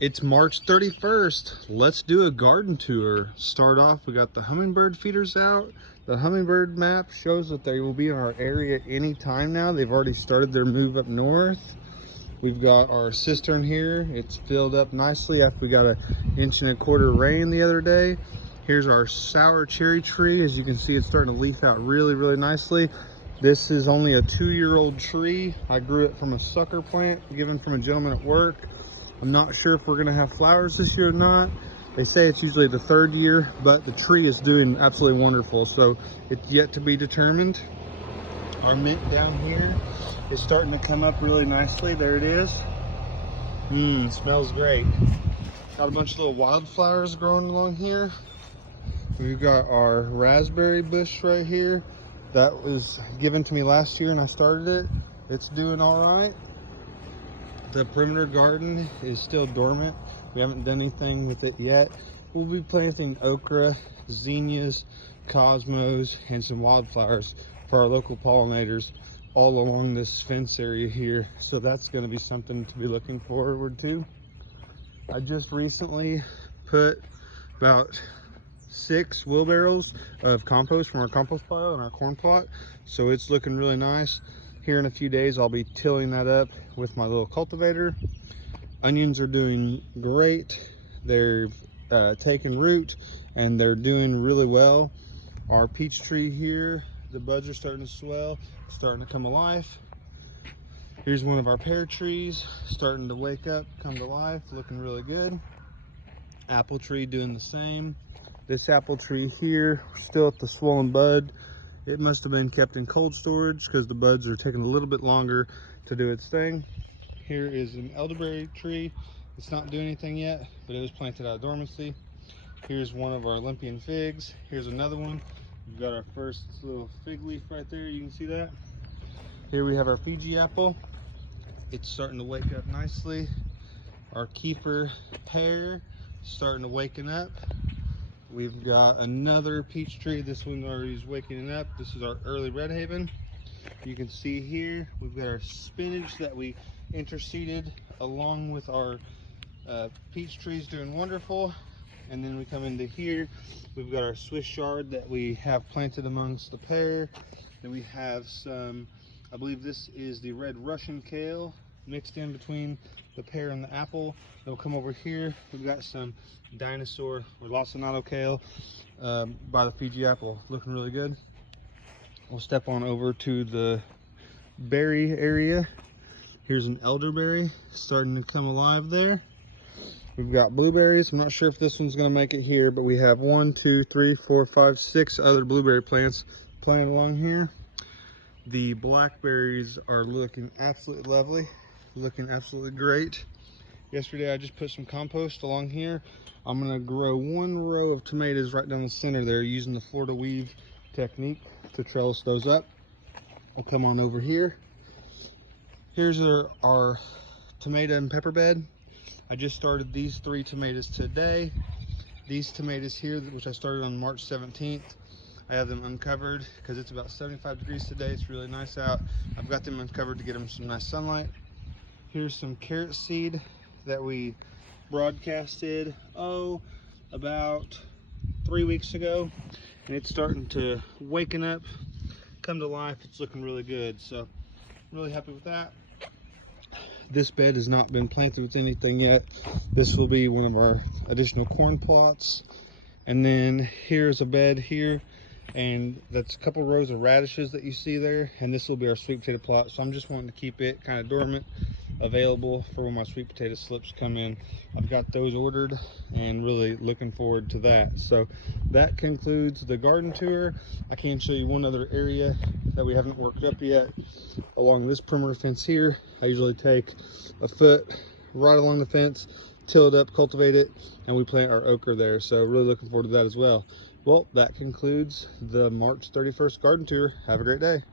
It's March 31st. Let's do a garden tour. Start off, we got the hummingbird feeders out. The hummingbird map shows that they will be in our area anytime now. They've already started their move up north. We've got our cistern here. It's filled up nicely after we got 1.25 inches rain the other day. Here's our sour cherry tree. As you can see, it's starting to leaf out really nicely. This is only a 2-year-old tree. I grew it from a sucker plant given from a gentleman at work. I'm not sure if we're gonna have flowers this year or not. They say it's usually the 3rd year, but the tree is doing absolutely wonderful. So it's yet to be determined. Our mint down here is starting to come up really nicely. There it is. Smells great. Got a bunch of little wildflowers growing along here. We've got our raspberry bush right here. That was given to me last year and I started it. It's doing all right. The perimeter garden is still dormant. We haven't done anything with it yet. We'll be planting okra, zinnias, cosmos, and some wildflowers for our local pollinators all along this fence area here. So that's going to be something to be looking forward to. I just recently put about 6 wheelbarrows of compost from our compost pile in our corn plot. So it's looking really nice. Here in a few days, I'll be tilling that up with my little cultivator. Onions are doing great. They're taking root and they're doing really well. Our peach tree here, the buds are starting to swell, starting to come alive. Here's one of our pear trees, starting to wake up, come to life, looking really good. Apple tree doing the same. This apple tree here, still at the swollen bud. It must have been kept in cold storage because the buds are taking a little bit longer to do its thing. Here is an elderberry tree. It's not doing anything yet, but it was planted out of dormancy. Here's one of our Olympian figs. Here's another one. We've got our first little fig leaf right there. You can see that. Here we have our Fiji apple. It's starting to wake up nicely. Our Kiefer pear starting to waken up. We've got another peach tree. This one already is waking up. This is our early Redhaven. You can see here we've got our spinach that we interseeded along with our peach trees doing wonderful. And then we come into here, we've got our Swiss chard that we have planted amongst the pear. Then we have some, I believe this is the red Russian kale mixed in between the pear and the apple. They'll come over here. We've got some dinosaur or lacinato kale by the Fiji apple, looking really good. We'll step on over to the berry area. Here's an elderberry starting to come alive there. We've got blueberries. I'm not sure if this one's going to make it here, but we have 1, 2, 3, 4, 5, 6 other blueberry plants planted along here. The blackberries are looking absolutely lovely, looking absolutely great. Yesterday I just put some compost along here. I'm going to grow 1 row of tomatoes right down the center there using the Florida weave technique to trellis those up. We'll come on over here. Here's our tomato and pepper bed. I just started these 3 tomatoes today. These tomatoes here, which I started on March 17th, I have them uncovered because it's about 75 degrees today. It's really nice out. I've got them uncovered to get them some nice sunlight. Here's some carrot seed that we broadcasted, about 3 weeks ago. And it's starting to waken up, come to life. It's looking really good. So I'm really happy with that. This bed has not been planted with anything yet. This will be one of our additional corn plots. And then here's a bed here, and that's a couple rows of radishes that you see there. And this will be our sweet potato plot. So I'm just wanting to keep it kind of dormant, available for when my sweet potato slips come in. I've got those ordered and really looking forward to that. So that concludes the garden tour. I can show you one other area that we haven't worked up yet. Along this perimeter fence here, I usually take a foot right along the fence, till it up, cultivate it, and we plant our okra there. So really looking forward to that as well. Well, that concludes the March 31st garden tour. Have a great day.